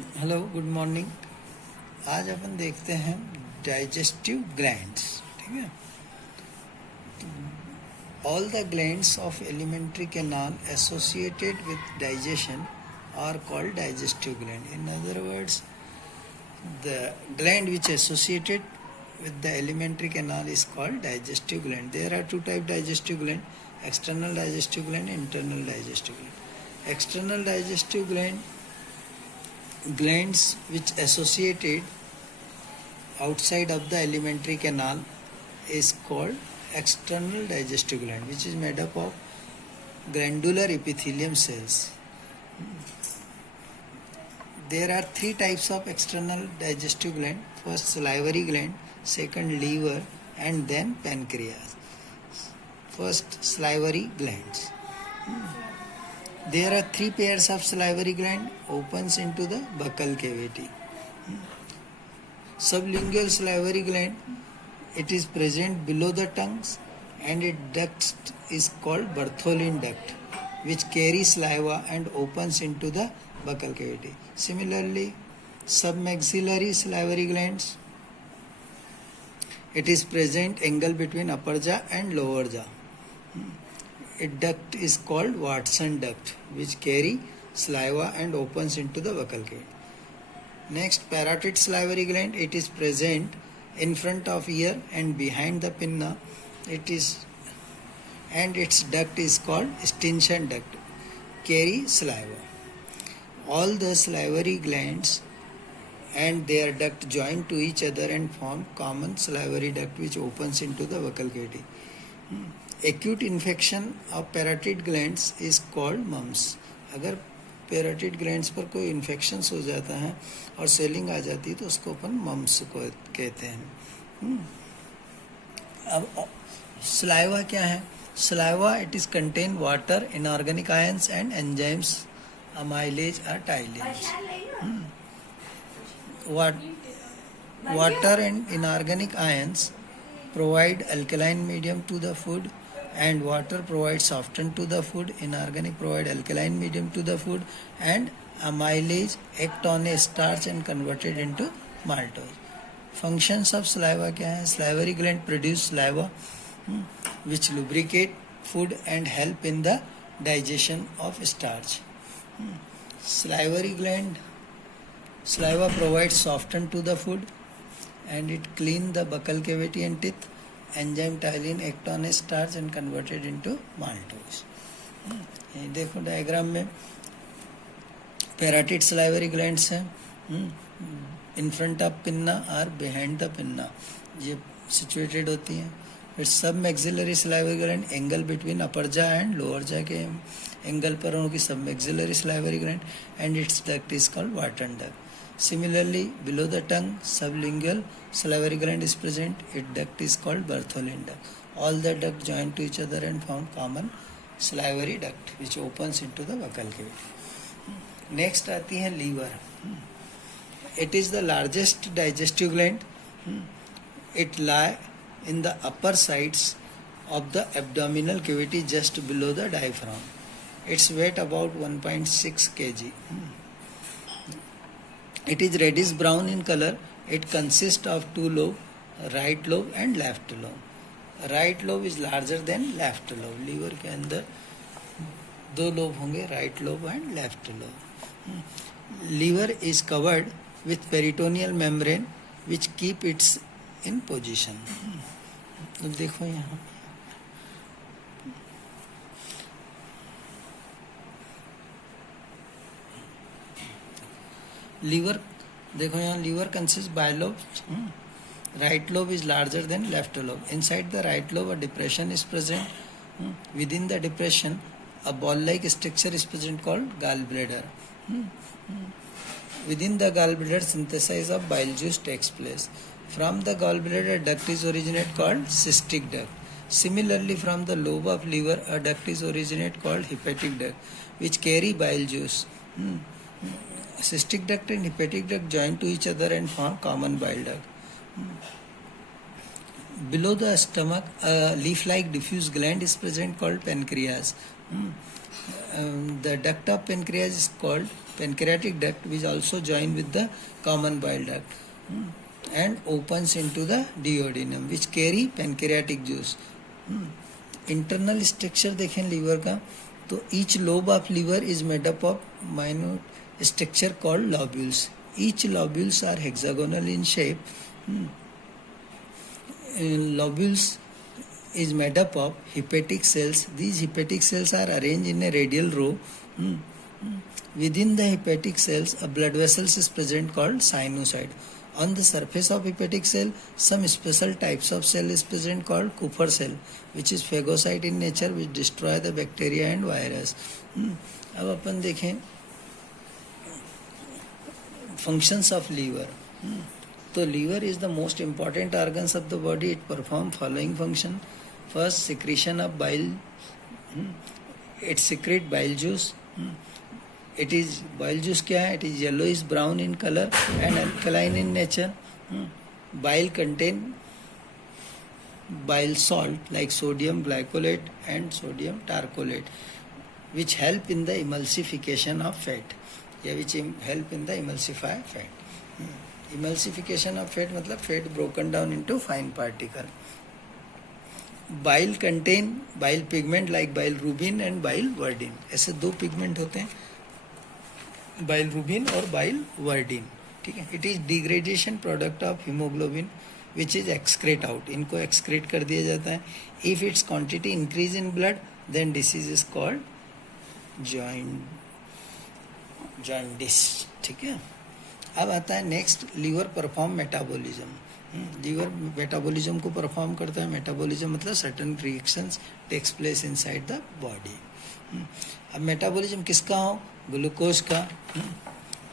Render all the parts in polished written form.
Hello, good morning. आज अपन देखते हैं डाइजेस्टिव ग्लैंड्स। ठीक है। All the glands of alimentary canal associated with digestion are called digestive gland. In other words, the gland which associated with the alimentary canal is called digestive gland. There are two type digestive gland: external digestive gland, internal digestive gland. External digestive glands which associated outside of the alimentary canal is called external digestive gland, which is made up of glandular epithelium cells. There are three types of external digestive gland. First, salivary gland, second, liver, and then pancreas. First, salivary glands. There are three pairs of salivary gland opens into the buccal cavity. Sublingual salivary gland, it is present below the tongues, and its duct is called Bartholin duct, which carries saliva and opens into the buccal cavity. Similarly, submaxillary salivary glands, it is present angle between upper jaw and lower jaw. Its duct is called Watson duct, which carry saliva and opens into the buccal cavity. Next, parotid salivary gland, it is present in front of ear and behind the pinna. And its duct is called Stinson duct, carry saliva. All the salivary glands and their duct join to each other and form common salivary duct which opens into the buccal cavity. Acute infection of parotid glands is called mumps. अगर पैराटिड glands पर कोई infections हो जाता है और selling आ जाती है तो उसको अपन मम्स को कहते हैं। अब सलाइवा क्या है? Saliva, it is contain water, inorganic ions and enzymes, amylase or tylase. Water and inorganic ions provide alkaline medium to the food, and water provides soften to the food. Inorganic provide alkaline medium to the food, and amylase act on a starch and converted into maltose. Functions of saliva क्या है? Salivary gland produce saliva which lubricate food and help in the digestion of starch. Salivary gland, saliva provides soften to the food and it clean the buccal cavity and teeth. Enzyme tyline act on a starch and converted into maltose. ये देखो diagram में पैराटिड salivary glands हैं in front of pinna और behind the pinna, ये situated होती हैं. फिर submaxillary salivary gland angle between upper jaw and lower jaw के एंगल पर होगी submaxillary salivary gland, and its duct is called Wharton duct. Similarly, below the tongue, sublingual salivary gland is present. Its duct is called Bartholin duct. All the ducts join to each other and form common salivary duct, which opens into the buccal cavity. Next आती है liver. It is the largest digestive gland. It lie in the upper sides of the abdominal cavity just below the diaphragm. Its weight about 1.6 kg. It is reddish brown in color. It consists of two lobes, right lobe and left lobe. Right lobe is larger than left lobe. Liver के अंदर दो lobe होंगे, right lobe and left lobe. Liver is covered with peritoneal membrane which keep it in position. अब देखो यहाँ liver, देखो यहाँ liver consist by lobe. Right lobe is larger than left lobe. Inside the right lobe a depression is present. Within the depression a ball like structure is present called gall bladder. Within the gall bladder synthesize of bile juice takes place. From the gall bladder duct is originate called cystic duct. Similarly, from the lobe of liver a duct is originate called hepatic duct which carry bile juice. Cystic duct and hepatic duct join to each other and form common bile duct. Below the stomach, a leaf-like diffuse gland is present called pancreas. The duct of pancreas is called pancreatic duct, which also join with the common bile duct and opens into the duodenum, which carry pancreatic juice. Internal structure देखें liver का, तो each lobe of liver is made up of minute structure called lobules. Each lobules are hexagonal in shape. Lobules is made up of hepatic cells. These hepatic cells are arranged in a radial row. Within the hepatic cells, a blood vessels is present called sinusoid. On the surface of hepatic cell, some special types of cell is present called Kupffer cell, which is phagocyte in nature, which destroy the bacteria and virus. अब अपन देखें functions of liver. So liver is the most important organs of the body. It perform following function. First, secretion of bile. It secrete bile juice. It is bile juice क्या है? It is yellowish brown in color and alkaline in nature. Bile contain bile salt like sodium glycolate and sodium tarcholate, which help in the emulsification of fat. या which help in the emulsify fat. Emulsification of fat मतलब fat broken down into fine particle. Bile contain bile pigment like bilirubin and biliverdin. ऐसे दो pigment होते हैं, bilirubin और biliverdin. ठीक है. It is degradation product of hemoglobin which is excrete out. इनको excrete कर दिया जाता है. If its quantity increase in blood, then disease is called jaundice. ठीक है. अब आता है next, liver perform metabolism. Liver metabolism को परफॉर्म करता है. मेटाबॉलिज्म मतलब certain reactions takes place inside the body. अब मेटाबॉलिज्म किसका हो? ग्लूकोज का.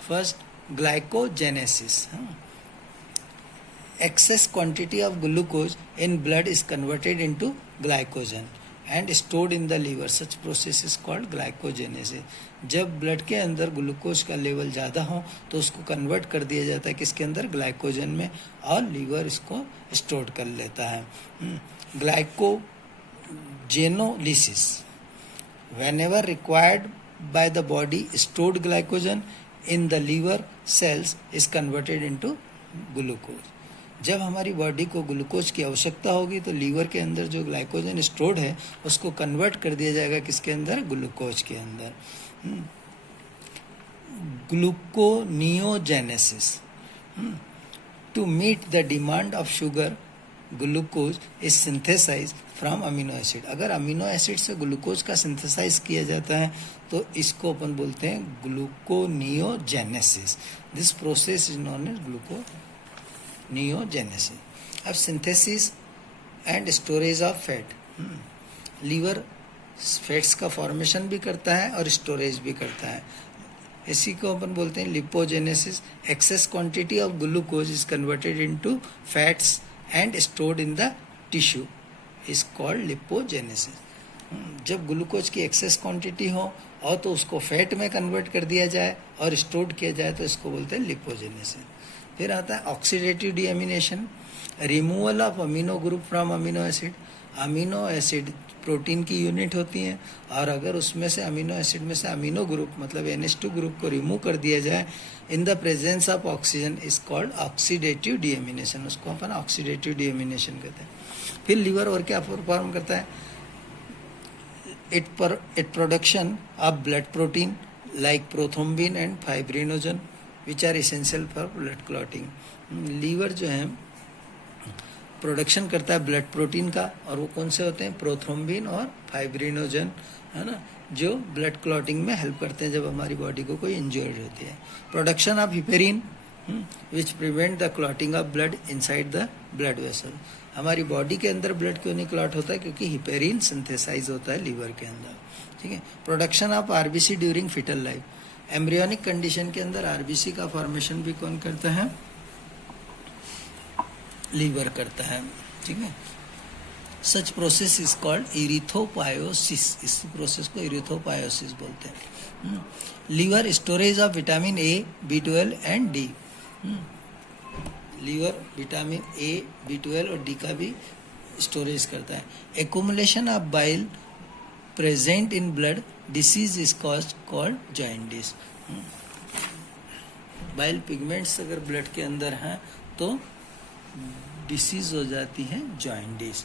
First, glycogenesis. excess quantity of glucose in blood is converted into glycogen and stored in the liver. Such process is called glycogenesis. जब blood के अंदर glucose का level ज़्यादा हो तो उसको कन्वर्ट कर दिया जाता है किसके अंदर? ग्लाइकोजन में, और लीवर इसको स्टोर कर लेता है. Glycogenolysis. whenever required by the body, stored glycogen in the liver cells is converted into glucose. जब हमारी बॉडी को ग्लूकोज की आवश्यकता होगी तो लीवर के अंदर जो ग्लाइकोजन स्टोर्ड है उसको कन्वर्ट कर दिया जाएगा किसके अंदर? ग्लूकोज के अंदर. Gluconeogenesis. To meet the demand of sugar, glucose is synthesize from amino acid. अगर अमीनो एसिड से ग्लूकोज का सिंथेसाइज किया जाता है तो इसको अपन बोलते हैं gluconeogenesis. This process is known as gluconeogenesis. अब synthesis and storage of fat. Liver fats का फॉर्मेशन भी करता है और स्टोरेज भी करता है. इसी को अपन बोलते हैं lipogenesis. Excess quantity of glucose is converted into fats and stored in the tissue is called lipogenesis. जब ग्लूकोज की एक्सेस क्वांटिटी हो और तो उसको फैट में कन्वर्ट कर दिया जाए और स्टोर्ड किया जाए तो इसको बोलते हैं लिपोजेनेसिस. फिर आता है oxidative deamination. Removal of amino group from amino acid. Amino acid protein की यूनिट होती हैं और अगर उसमें से अमीनो एसिड में से अमीनो ग्रुप मतलब NH2 ग्रुप को रिमूव कर दिया जाए in the presence of oxygen is called oxidative deamination. उसको अपन ऑक्सीडेटिव डीएमिनेशन कहते हैं. फिर लीवर और क्या परफॉर्म करता है? It production of blood protein like prothrombin and fibrinogen which are essential for blood clotting. Liver जो है प्रोडक्शन करता है ब्लड प्रोटीन का, और वो कौन से होते हैं? प्रोथ्रोम्बिन और फाइब्रिनोजन, है ना, जो ब्लड क्लॉटिंग में हेल्प करते हैं जब हमारी बॉडी को कोई इंजर्ड होती है. Production of heparin which prevent the clotting of blood inside the blood vessel. हमारी बॉडी के अंदर ब्लड क्यों नहीं क्लॉट होता है? क्योंकि हिपेरिन सिंथेसाइज होता है लीवर के अंदर. ठीक है. Production of RBC during foetal life. Embryonic condition के अंदर आरबीसी का फॉर्मेशन भी कौन करता है? लीवर करता है. ठीक है. Such process is called erythropoiesis. इस प्रोसेस को इरिथोपायोसिस बोलते हैं. Liver storage of vitamin A, B12 and D. Liver vitamin A, B12 और डी का भी स्टोरेज करता है. Accumulation of bile present in blood, disease is called jaundice. Bile pigments अगर ब्लड के अंदर हैं तो डिसीज हो जाती है जॉइंडिस.